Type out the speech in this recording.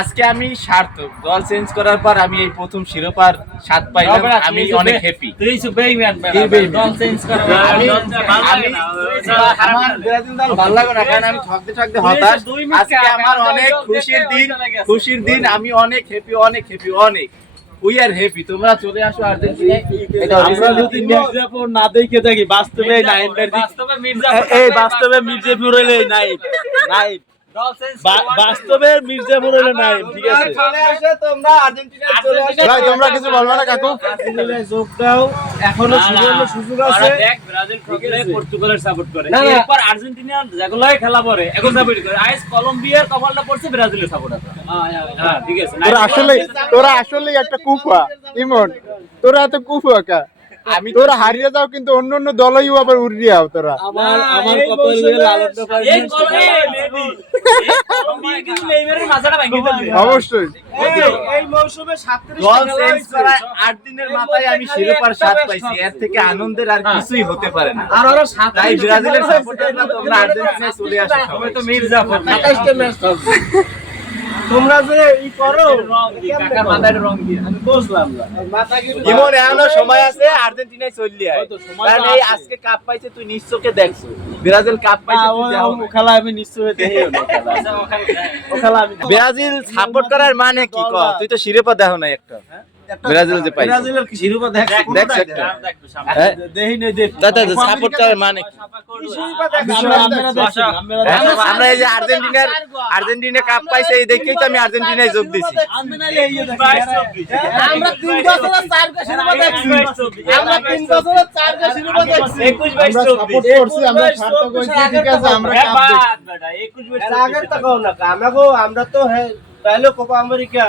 আজকে আমি সার্থক দল চেঞ্জ করার পর আমি এই প্রথম শিরোপার স্বাদ পাইলাম। আমি অনেক হ্যাপি। তুই সু বেইমান দল চেঞ্জ করা আমার ব্রাজিল দল ভালো লাগে না, কারণ আমি ঠকতে হতাশ। আজকে আমার অনেক খুশির দিন। আমি অনেক হ্যাপি অনেক। We are happy. তোমরা চলে আসো আর্জেন্টিনায়। আমরা যদি মির্জাপুর না দেখে থাকি, বাস্তবে মির্জাপুর হইলে নাইট বাস্তবে মির্জাপুর হইলে নাই। ঠিক আছে, চলে আসো তোমরা আর্জেন্টিনায় চলে আসো। ভাই তোমরা কিছু বলবা না কাকু? যোগ দাও, এখনো সুযোগ আছে। দেখ ব্রাজিল ঠকলে পর্তুগালের সাপোর্ট করে, এরপর আর্জেন্টিনা যেগুলাই খেলা পড়ে এখন সাপোর্ট করে। আইস কলম্বিয়ার কপালটা পড়ছে ব্রাজিলের সাপোর্ট আছে। হ্যাঁ ঠিক আছে। তোরা আসলে একটা কুফা ইমন, তোরা এত কুফা কা। আমি তোরা হারিয়ে যাও কিন্তু অন্য দলই আবার উড়িয়াও তোরা। আমার কপাল দিয়ে লালন ব্যাপার এই কলম্বিয়া কিন্তু নেইমারের মাথাটা ভেঙে দিল। অবশ্যই এই মৌসুমে 37 দল চেঞ্জ করা 8 দিনের মাথায় আমি শিরোপার স্বাদ পাইছি। এর থেকে আনন্দের আর কিছুই হতে পারে না। আর ওরা তাই ব্রাজিলের সাপোর্টাররা তোমরা আর্জেন্টিনায় চলে আসো। সবাই তো মির্জাপুর 27টা ম্যাচ হবে। তোমরা যে ই করো কাকা মাথায় রং দিয়ে আমি বুঝলাম না। মাথা কি ইমন এখনো সময় আছে, আর্জেন্টিনায় চলে আয়। কারণ এই আজকে কাপ পাইছে, তুই নিশ্চয়কে দেখছো। ব্রাজিল কাপ পাইছে, তুই দেখো না। ও খেলা আমি নিশ্চয় দেখি না। ও খেলা আমি ব্রাজিল সাপোর্ট করার মানে কি ক? তুই তো শিরোপা দেখো না একটা। ব্রাজিল যে পাইছে, ব্রাজিলের কি শিরোপা দেখছো? দেখছো একটা? হ্যাঁ দেহি নেই দেখ। তাতে সাপোর্ট করার মানে কি? আমরা এই যে আর্জেন্টিনা কাপ পাইছে, এই দেখেই তো আমি আর্জেন্টিনায় যোগ দিছি। আমরা 3 বছরে 4টা শিরোপা দেখছি। আমরা 3 বছরে 4টা শিরোপা দেখছি। 21 22 সাপোর্ট করছি, আমরা সার্থক হইছি, ঠিক আছে, আমরা কাপ দেখছি। 21 আগের টাকাও না আমাগো, আমরা তো হ্যাঁ তাহলে কোপা আমেরিকা